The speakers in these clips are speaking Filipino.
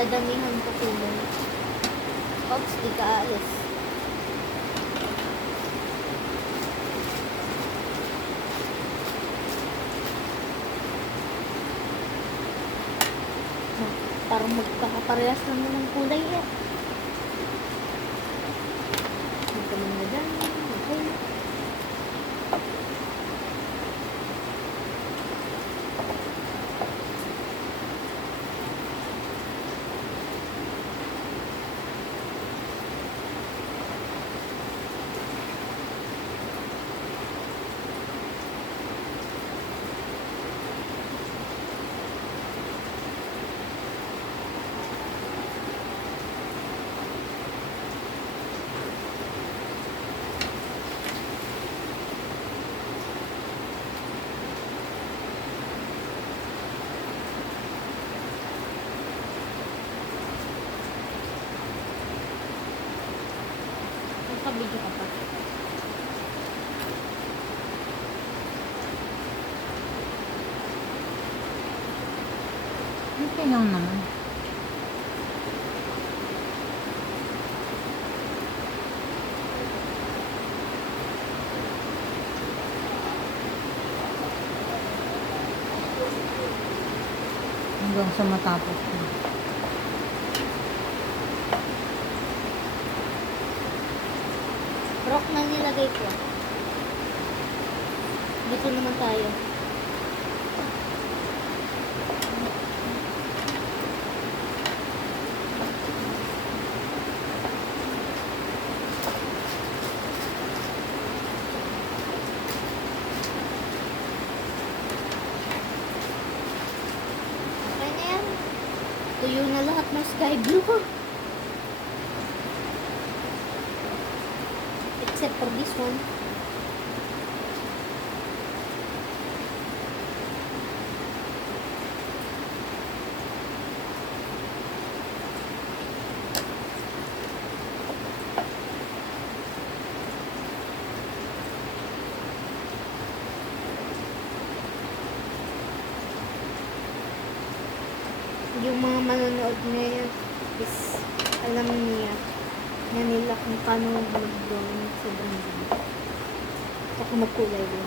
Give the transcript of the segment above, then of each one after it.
Dadamihan ko kulay. Oops, di ka aalis. Parang magkakaparehas naman ng kulay eh. Magaling na dyan. Okay. Nakabidyo ka pa. Okay lang naman. Hanggang sa matapos na. Nilagay ko. Dito naman tayo. Tuyo na lahat ng sky blue ko. Except for this one. Yung mga manonood ngayon is alam niya na nila kung paano mag-drawing sa branding. Saka magkulay din.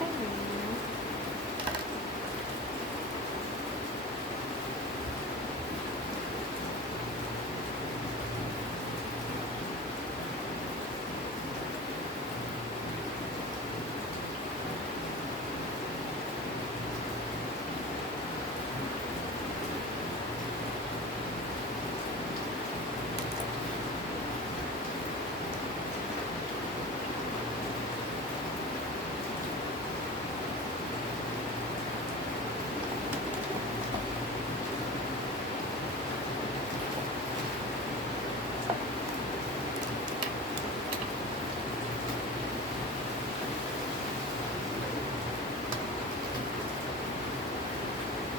Okay na.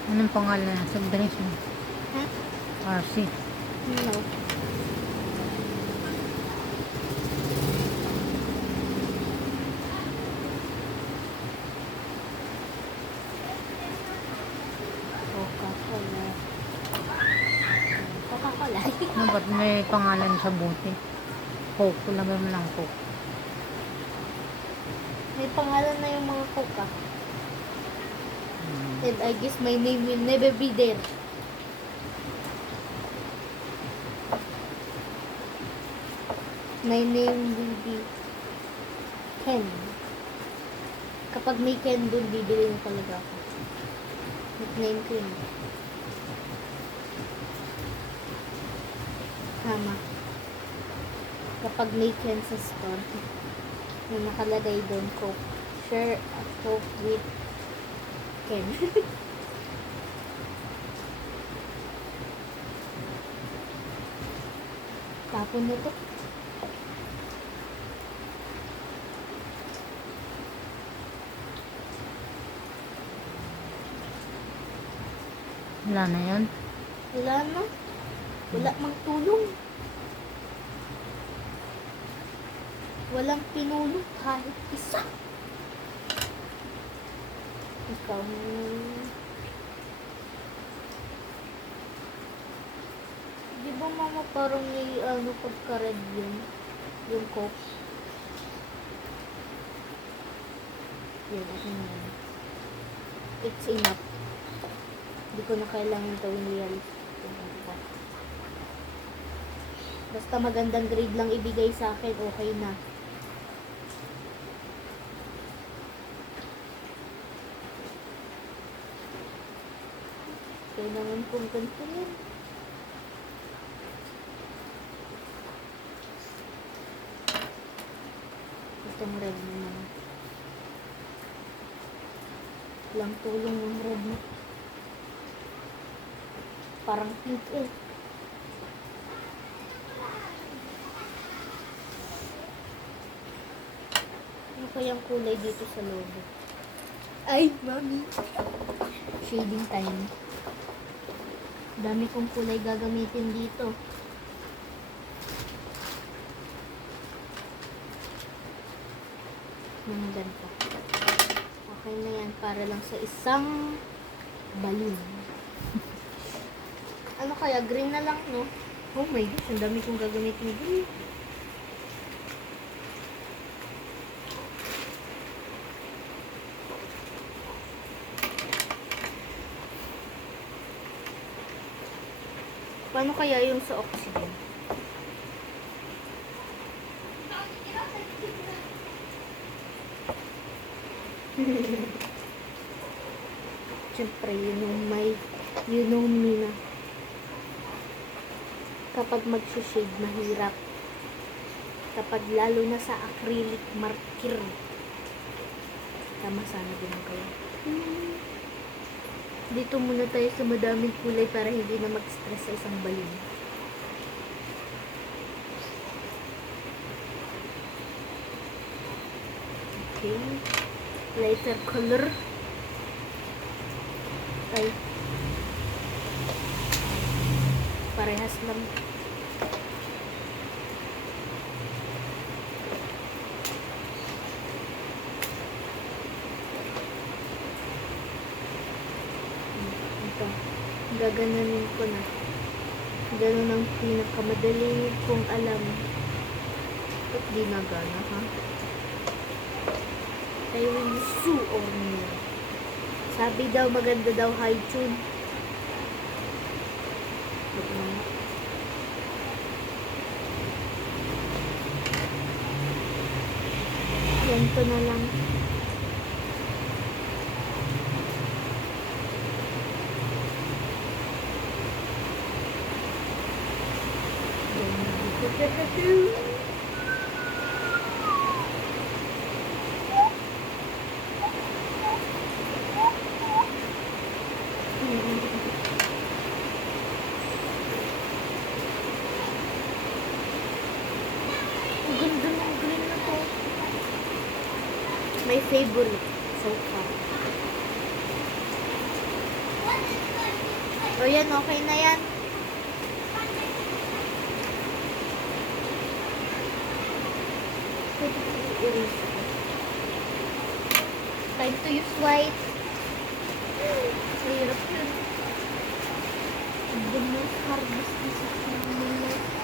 Anong pangalan na sa dress mo? Ha? RC. No. Coca-Cola. Coca-Cola. Ano ba't may pangalan sa buti? Coke. Lagay mo lang Coke. May pangalan na yung mga Coca. And I guess my name will never be there. My name will be Ken. Kapag may Ken dun, bibili na talaga ako. Nickname ko yun. Tama. Kapag may Ken sa store, na nakalagay doon, Coke. Share a Coke with Ken. Tapon na to. Wala na yun. Wala na. Wala mang tulong. Walang pinulong kahit isa. Ikaw. Di ba mama parang may ano pagka-red yun? Yung coke. Yun, ako na yan. It's enough. Hindi ko na kailangan gawin real. Basta magandang grade lang ibigay sa akin, okay na. Kailangan kong ganito yan. Itong red naman. Walang tulong yung red mo. Parang pink eh. Ano kayang kulay dito sa logo? Ay, mami. Shading time. Dami kong kulay gagamitin dito. Mga ganito. Okay na yan. Para lang sa isang balloon. ano kaya? Green na lang, no? Oh my gosh, ang dami kong gagamitin green. Paano kaya yung sa oxygen? Siyempre, you know my, you know me na. Kapag mag-shade, mahirap. Kapag lalo na sa acrylic marker. Tama sana din kayo. Dito muna tayo sa madaming kulay para hindi na mag-stress sa isang balon. Okay. Lighter color. Ay. Parehas lang. Gaganunin ko na. Ganun ang pinakamadali kong alam. Ba't di nagana, ha? Tayo yung suon niya. Sabi daw maganda daw high tune. Nga. Ganito na lang. Ang ganda ng green na to. My favorite so far. O yan, okay na yan. Ko. Time to use white. Sa hirap yun. The most hardest is